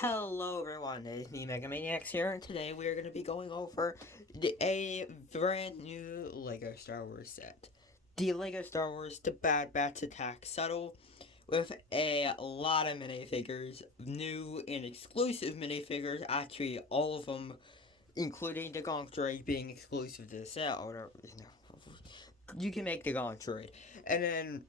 Hello everyone, it's me Megamaniacs here, and today we are going to be going over a brand new LEGO Star Wars set. The LEGO Star Wars The Bad Batch Attack Shuttle, with a lot of minifigures, new and exclusive minifigures, actually all of them, including the Gonk Droid being exclusive to the set, or you can make the Gonk Droid. And then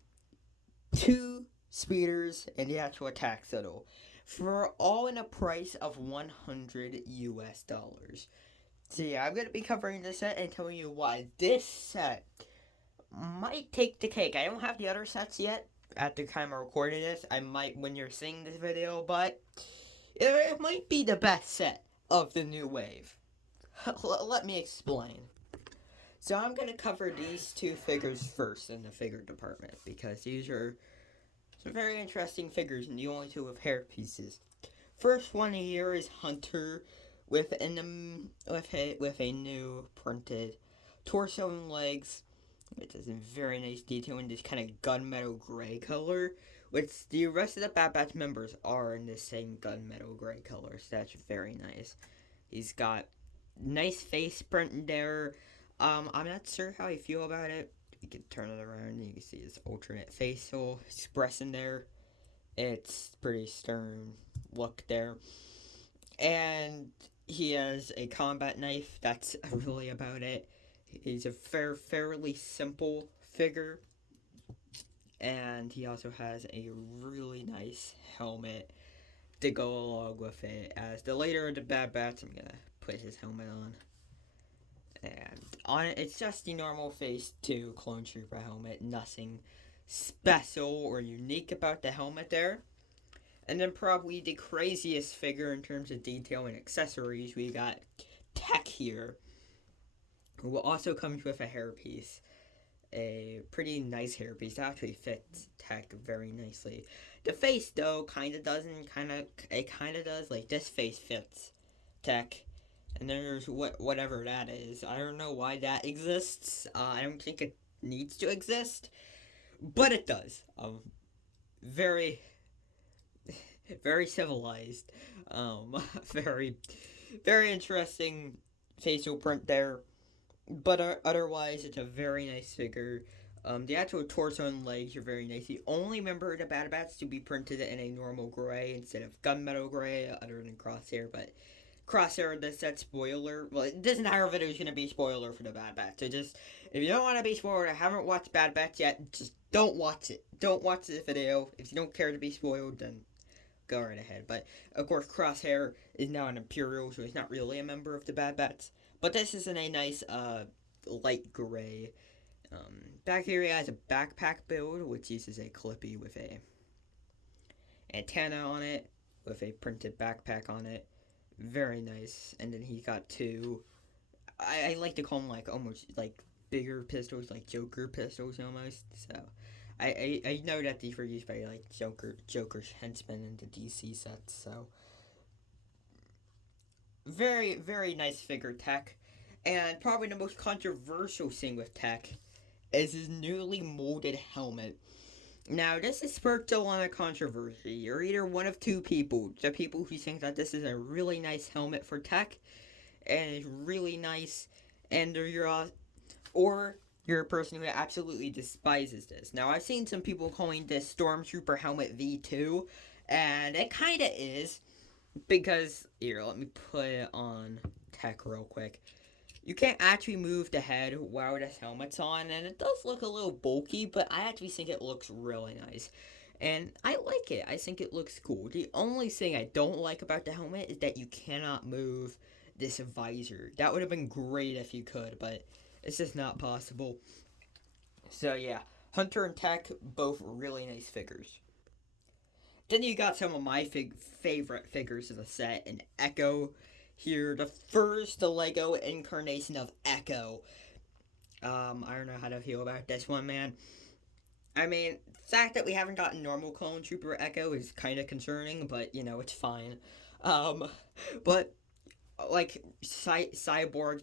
two speeders and the actual attack shuttle for all in a price of 100 US dollars. So yeah, I'm gonna be covering this set and telling you why this set might take the cake. I don't have the other sets yet at the time of recording this. I might when you're seeing this video, but it might be the best set of the new wave. Let me explain. So I'm gonna cover these two figures first in the figure department because these are some very interesting figures and the only two with hair pieces. First one here is Hunter with a new printed torso and legs. It does a very nice detail in this kind of gunmetal gray color, which the rest of the Bad Batch members are in the same gunmetal gray color. So that's very nice. He's got nice face print there. I'm not sure how I feel about it. You can turn it around and you can see his alternate facial expression there. It's pretty stern look there. And he has a combat knife. That's really about it. He's a fairly simple figure. And he also has a really nice helmet to go along with it. As the leader of the Bad Batch, I'm going to put his helmet on. And on it, it's just the normal Phase 2 Clone Trooper helmet. Nothing special or unique about the helmet there. And then probably the craziest figure in terms of detail and accessories, we got Tech here, who also comes with a hairpiece. A pretty nice hairpiece that actually fits Tech very nicely. The face though kinda doesn't, it kinda does, like this face fits Tech. And then there's whatever that is. I don't know why that exists. I don't think it needs to exist, but it does. Very, very civilized. Very, very interesting facial print there. But otherwise, it's a very nice figure. The actual torso and legs are very nice. The only member of the Bad Batch to be printed in a normal gray instead of gunmetal gray, other than Crosshair, but Crosshair, this set spoiler. Well, this entire video is going to be spoiler for the Bad Batch. So just, if you don't want to be spoiled or haven't watched Bad Batch yet, just don't watch it. Don't watch this video. If you don't care to be spoiled, then go right ahead. But, of course, Crosshair is now an Imperial, so he's not really a member of the Bad Batch. But this is in a nice, light gray. Back here he has a backpack build, which uses a clippy with a antenna on it, with a printed backpack on it. Very nice. And then he got two, I like to call them like almost like bigger pistols, like Joker pistols almost. So I know that these were used by like Joker's henchmen in the DC sets. So very nice figure Tech. And probably the most controversial thing with Tech is his newly molded helmet. Now, this has sparked a lot of controversy. You're either one of two people. The people who think that this is a really nice helmet for Tech, and it's really nice, and or you're a person who absolutely despises this. Now, I've seen some people calling this Stormtrooper Helmet V2, and it kind of is, because, here, let me put it on Tech real quick. You can't actually move the head while this helmet's on, and it does look a little bulky, but I actually think it looks really nice. And I like it. I think it looks cool. The only thing I don't like about the helmet is that you cannot move this visor. That would have been great if you could, but it's just not possible. So yeah, Hunter and Tech, both really nice figures. Then you got some of my favorite figures of the set, and Echo here, the first Lego incarnation of Echo. I don't know how to feel about this one, man. I mean, the fact that we haven't gotten normal Clone Trooper Echo is kind of concerning, but you know, it's fine. Um, but like Cyborg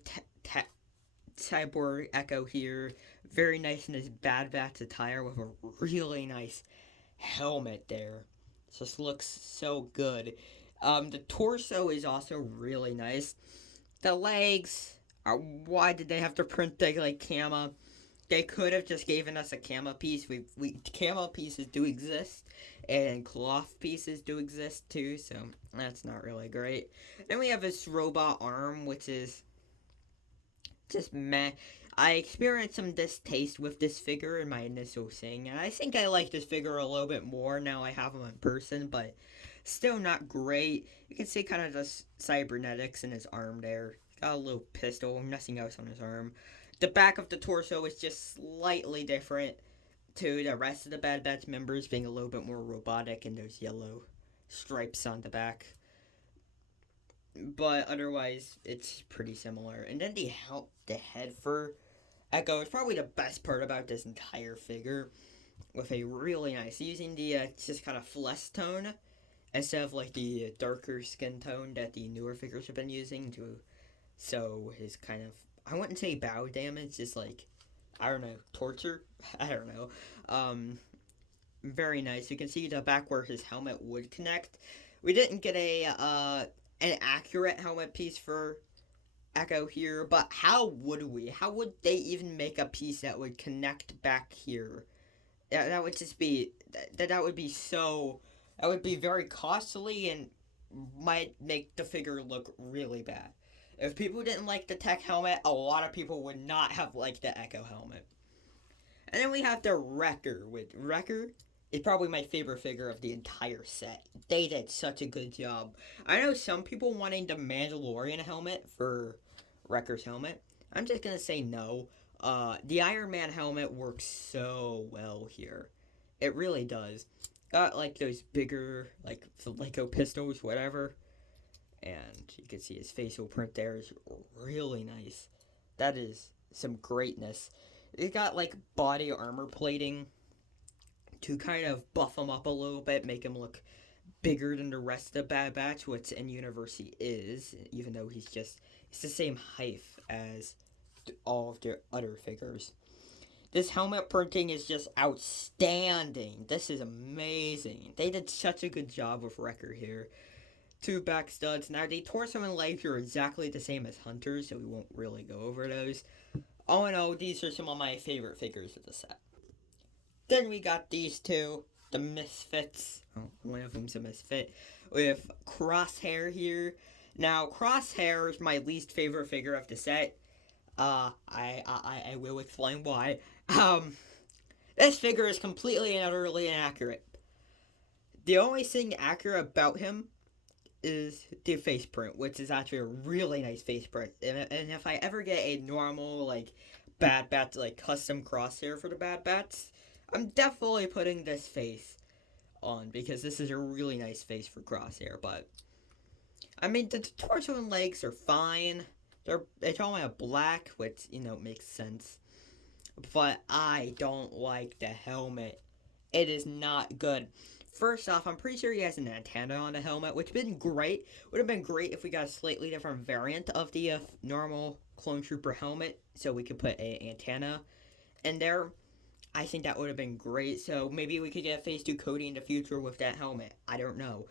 Echo here, very nice in his Bad Batch attire with a really nice helmet there. Just looks so good. The torso is also really nice. The legs, why did they have to print the like camo? They could have just given us a camo piece. We camo pieces do exist, and cloth pieces do exist too. So that's not really great. Then we have this robot arm, which is just meh. I experienced some distaste with this figure in my initial thing, and I think I like this figure a little bit more now I have him in person, but still not great. You can see kind of just cybernetics in his arm there. Got a little pistol, nothing else on his arm. The back of the torso is just slightly different to the rest of the Bad Batch members, being a little bit more robotic and those yellow stripes on the back. But otherwise, it's pretty similar. And then the head for Echo is probably the best part about this entire figure. With a really nice, using the just kind of flesh tone instead of like the darker skin tone that the newer figures have been using to so his kind of, I wouldn't say bow damage, just like, I don't know, torture. I don't know. Very nice. You can see the back where his helmet would connect. We didn't get a an accurate helmet piece for Echo here, but how would we? How would they even make a piece that would connect back here? That would just be that would be so, that would be very costly and might make the figure look really bad. If people didn't like the tech helmet, a lot of people would not have liked the Echo helmet. And then we have the Wrecker. With Wrecker is probably my favorite figure of the entire set. They did such a good job. I know some people wanting the Mandalorian helmet for Wrecker's helmet. I'm just gonna say no. The Iron Man helmet works so well here. It really does. Got like those bigger, like Lego pistols, whatever. And you can see his facial print there is really nice. That is some greatness. It got like body armor plating to kind of buff him up a little bit, make him look bigger than the rest of the Bad Batch, which in universe he is, even though he's the same height as all of their other figures. This helmet printing is just outstanding. This is amazing. They did such a good job with Wrecker here. Two back studs. Now, the torso and legs are exactly the same as Hunter's, so we won't really go over those. All in all, these are some of my favorite figures of the set. Then we got these two, the Misfits. Oh, one of them's a Misfit. With Crosshair here. Now, Crosshair is my least favorite figure of the set. I will explain why. This figure is completely and utterly inaccurate. The only thing accurate about him is the face print, which is actually a really nice face print. And if I ever get a normal, like, Bad Bats, like, custom crosshair for the Bad Bats, I'm definitely putting this face on, because this is a really nice face for Crosshair. But I mean, the torso and legs are fine. It's all in black, which, you know, makes sense. But I don't like the helmet. It is not good. First off, I'm pretty sure he has an antenna on the helmet, which would have been great. Would have been great if we got a slightly different variant of the normal Clone Trooper helmet, so we could put an antenna in there. I think that would have been great. So maybe we could get Phase 2 Cody in the future with that helmet. I don't know.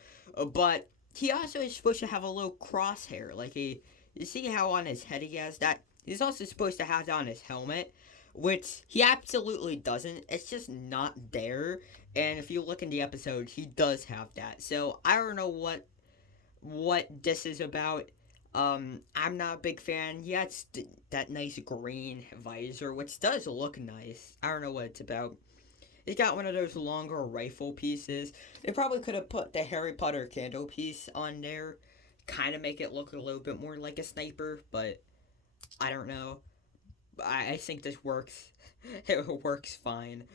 But he also is supposed to have a little crosshair. Like, you see how on his head he has that? He's also supposed to have that on his helmet, which he absolutely doesn't. It's just not there. And if you look in the episode, he does have that. So I don't know what this is about. I'm not a big fan. Yeah, it's that nice green visor, which does look nice. I don't know what it's about. It got one of those longer rifle pieces. They probably could have put the Harry Potter candle piece on there, kind of make it look a little bit more like a sniper, but I don't know. I think this works. It works fine.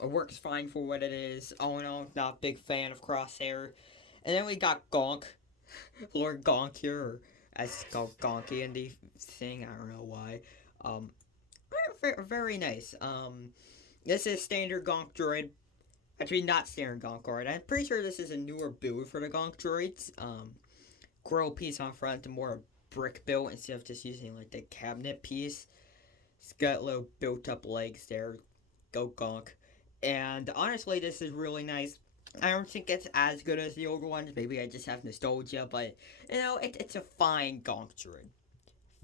It works fine for what it is. All in all, not a big fan of Crosshair. And then we got Gonk. Lord Gonk here, or as it's called Gonky in the thing. I don't know why. Very nice. This is standard Gonk droid. Actually, not standard Gonk droid. I'm pretty sure this is a newer build for the Gonk droids. Grill piece on front, and more brick built instead of just using like the cabinet piece. It's got little built up legs there. Go Gonk. And honestly, this is really nice. I don't think it's as good as the older ones. Maybe I just have nostalgia, but it's a fine gonk droid.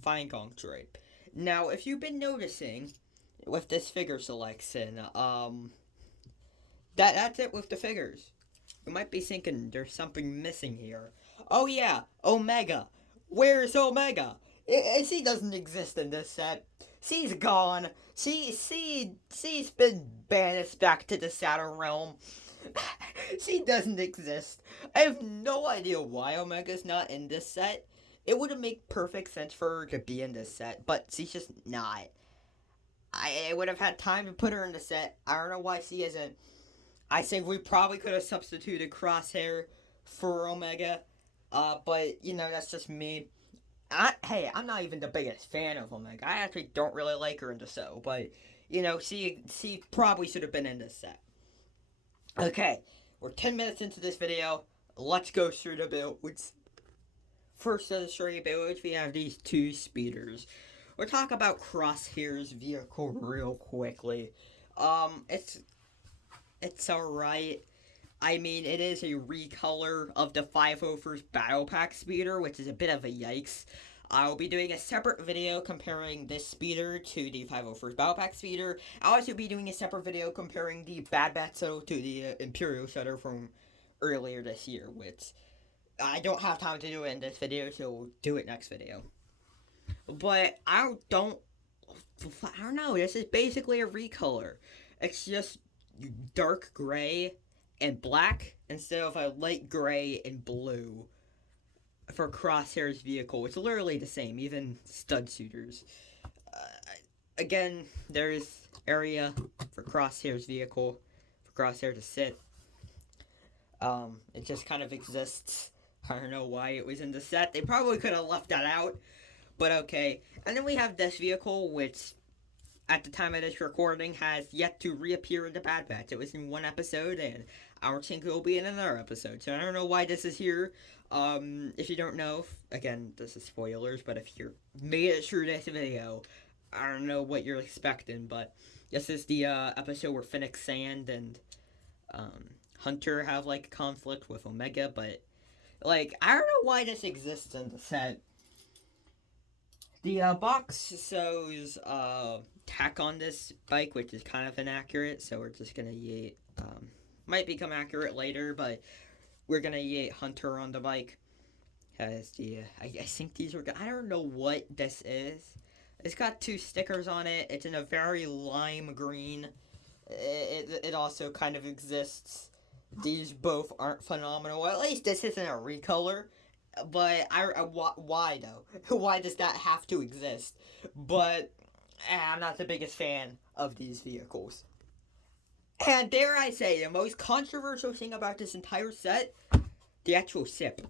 Fine gonk droid. Now, if you've been noticing with this figure selection, that's it with the figures. You might be thinking there's something missing here. Oh yeah, Omega. Where's Omega? She doesn't exist in this set. She's gone. She's been banished back to the Saturn realm. She doesn't exist. I have no idea why Omega's not in this set. It would have made perfect sense for her to be in this set, but she's just not. I would have had time to put her in the set. I don't know why she isn't. I think we probably could have substituted Crosshair for Omega, but that's just me. I'm not even the biggest fan of Omega. I actually don't really like her in the show, but she probably should have been in this set. Okay, we're 10 minutes into this video. Let's go through the builds. First of the story builds, we have these two speeders. We'll talk about Crosshair's vehicle real quickly. It's alright. I mean, it is a recolor of the 501st Battle Pack speeder, which is a bit of a yikes. I'll be doing a separate video comparing this speeder to the 501st Battle Pack speeder. I'll also be doing a separate video comparing the Bad Bat Shuttle to the Imperial Shuttle from earlier this year, which I don't have time to do it in this video, so we'll do it next video. But I don't know, this is basically a recolor. It's just dark gray and black instead of a light gray and blue for Crosshair's vehicle. It's literally the same, even stud suitors. Again, there's area for Crosshair's vehicle, for Crosshair to sit. It just kind of exists. I don't know why it was in the set. They probably could have left that out, but okay. And then we have this vehicle, which at the time of this recording has yet to reappear in the Bad Batch. It was in one episode, and I don't think it will be in another episode. So I don't know why this is here. If you don't know, again, this is spoilers, but if you made it through this video, I don't know what you're expecting, but this is the episode where Phoenix Sand and Hunter have like a conflict with Omega, but I don't know why this exists in the set. The box shows tech on this bike, which is kind of inaccurate, so we're just gonna yeet. Might become accurate later, but we're gonna yeet Hunter on the bike. Has the I think these are, I don't know what this is. It's got two stickers on it. It's in a very lime green. It also kind of exists. These both aren't phenomenal. At least this isn't a recolor. But why though? Why does that have to exist? But I'm not the biggest fan of these vehicles. And dare I say, the most controversial thing about this entire set, the actual ship.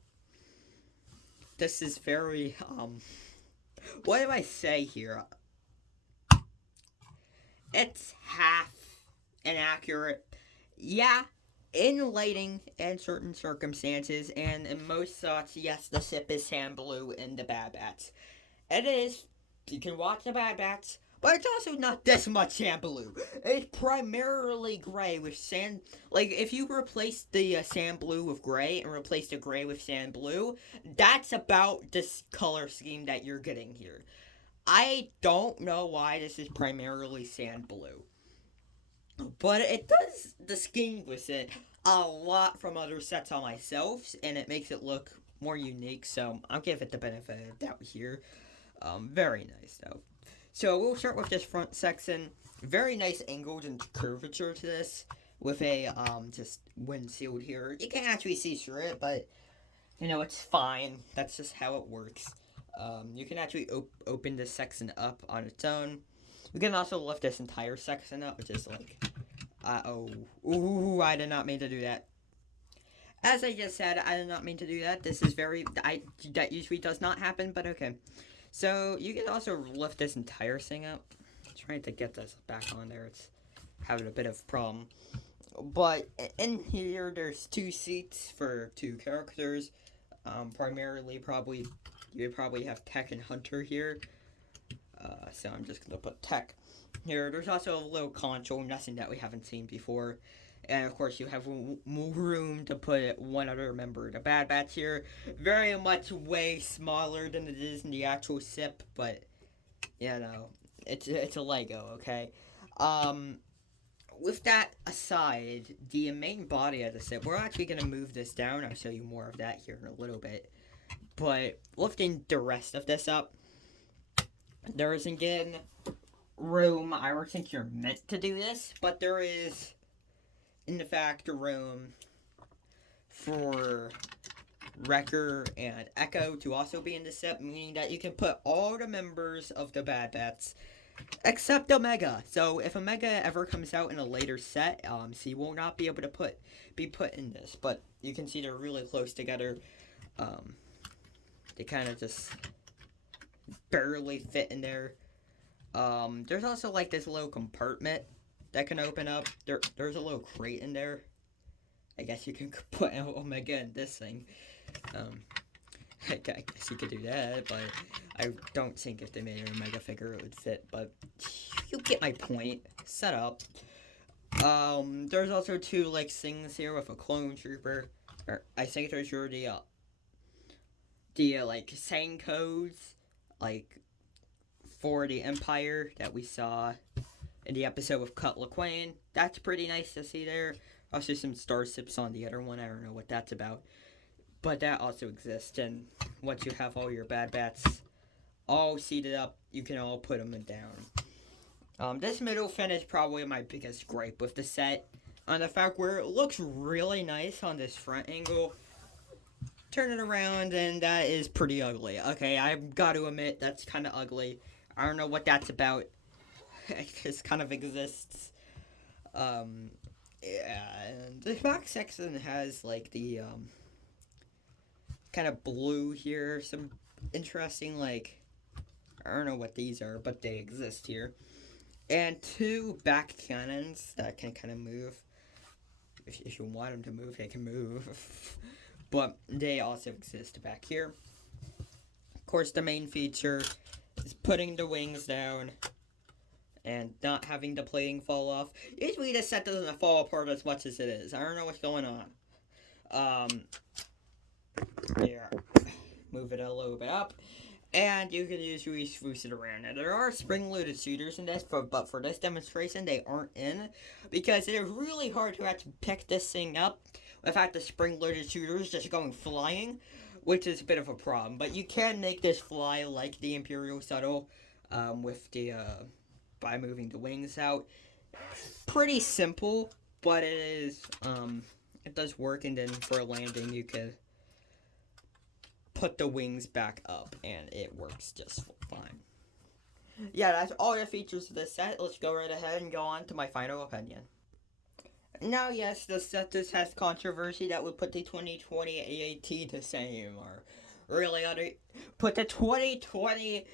This is very, what do I say here? It's half inaccurate. Yeah, in lighting and certain circumstances, and in most shots, yes, the ship is sand blue in the Bad Batch. It is. You can watch the Bad Batch, but it's also not this much sand blue. It's primarily gray with sand. If you replace the sand blue with gray and replace the gray with sand blue, that's about this color scheme that you're getting here. I don't know why this is primarily sand blue, but it does distinguish it a lot from other sets on myself, and it makes it look more unique, so I'll give it the benefit of the doubt here. Very nice, though. So we'll start with this front section. Very nice angles and curvature to this, with a, just windshield here. You can't actually see through it, but, it's fine. That's just how it works. You can actually open this section up on its own. We can also lift this entire section up, which is ooh, I did not mean to do that. As I just said, I did not mean to do that. This is that usually does not happen, but okay. So, you can also lift this entire thing up. I'm trying to get this back on there. It's having a bit of a problem. But in here, there's two seats for two characters. Primarily, you probably have Tech and Hunter here. So I'm just going to put Tech here. There's also a little console, nothing that we haven't seen before. And of course, you have room to put one other member. The Bad Batch here, very much way smaller than it is in the actual SIP, but you know, it's a Lego, okay? Um, with that aside, the main body of the SIP, we're actually gonna move this down. I'll show you more of that here in a little bit. But lifting the rest of this up, there is again room. I don't think you're meant to do this, but there is, in fact, room for Wrecker and Echo to also be in the set, meaning that you can put all the members of the Bad Bats except Omega. So if Omega ever comes out in a later set, he will not be able to be put in this. But you can see they're really close together. They kind of just barely fit in there. There's also like this little compartment that can open up. There's a little crate in there. I guess you can put Omega in this thing. I guess you could do that, but I don't think if they made an Omega figure it would fit. But you get my point. Set up. There's also two like things here with a clone trooper. Or I think there's your like saying codes like for the Empire that we saw in the episode with Cut LaQuain. That's pretty nice to see there. Also some star sips on the other one. I don't know what that's about. But that also exists, and once you have all your Bad Bats all seated up, you can all put them down. This middle fin is probably my biggest gripe with the set. On the fact where it looks really nice on this front angle. Turn it around, and that is pretty ugly. Okay, I've got to admit, that's kind of ugly. I don't know what that's about. It just kind of exists. Yeah, and the box section has, like, the, kind of blue here. Some interesting, like, I don't know what these are, but they exist here. And two back cannons that can kind of move. If you want them to move, they can move. But they also exist back here. Of course, the main feature is putting the wings down and not having the plating fall off. Usually this set doesn't fall apart as much as it is. I don't know what's going on. Yeah. Move it a little bit up. And you can usually spruce it around. Now, there are spring-loaded shooters in this, but for this demonstration, they aren't in. Because it is really hard to actually pick this thing up without the spring-loaded shooters just going flying, which is a bit of a problem. But you can make this fly like the Imperial Shuttle with the, by moving the wings out. Pretty simple, but it is, it does work, and then for landing, you could put the wings back up, and it works just fine. Yeah, that's all the features of this set. Let's go right ahead and go on to my final opinion. Now, yes, the set just has controversy that would put the 2020 AAT to shame, or really put the 2020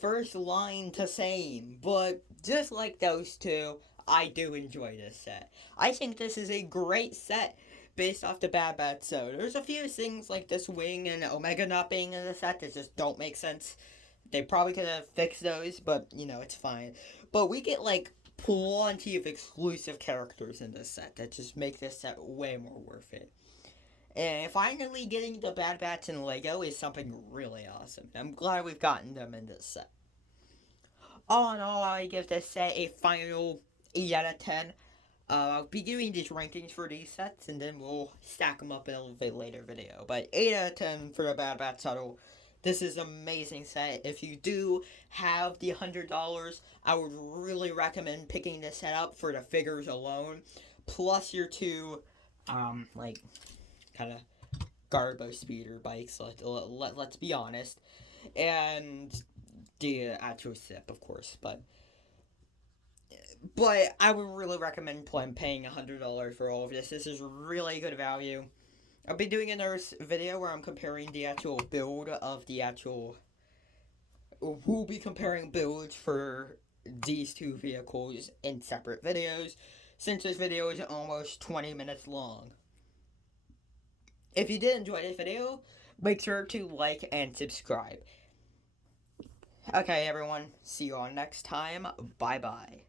first line to shame. But just like those two, I do enjoy this set. I think this is a great set based off the Bad Batch. So there's a few things like this wing and Omega not being in the set that just don't make sense. They probably could have fixed those, but you know, it's fine. But we get like plenty of exclusive characters in this set that just make this set way more worth it. And finally getting the Bad Batch in Lego is something really awesome. I'm glad we've gotten them in this set. All in all, I give this set a final 8 out of 10. I'll be doing these rankings for these sets, and then we'll stack them up in a little bit later video. But 8 out of 10 for the Bad Batch Shuttle. This is an amazing set. If you do have the $100, I would really recommend picking this set up for the figures alone. Plus your two, like, kind of Garbo speeder bikes, let's be honest. And the actual SIP, of course, but I would really recommend paying $100 for all of this. This is really good value. I'll be doing another video where I'm comparing the actual build of the actual... We'll be comparing builds for these two vehicles in separate videos, since this video is almost 20 minutes long. If you did enjoy this video, make sure to like and subscribe. Okay, everyone. See you all next time. Bye-bye.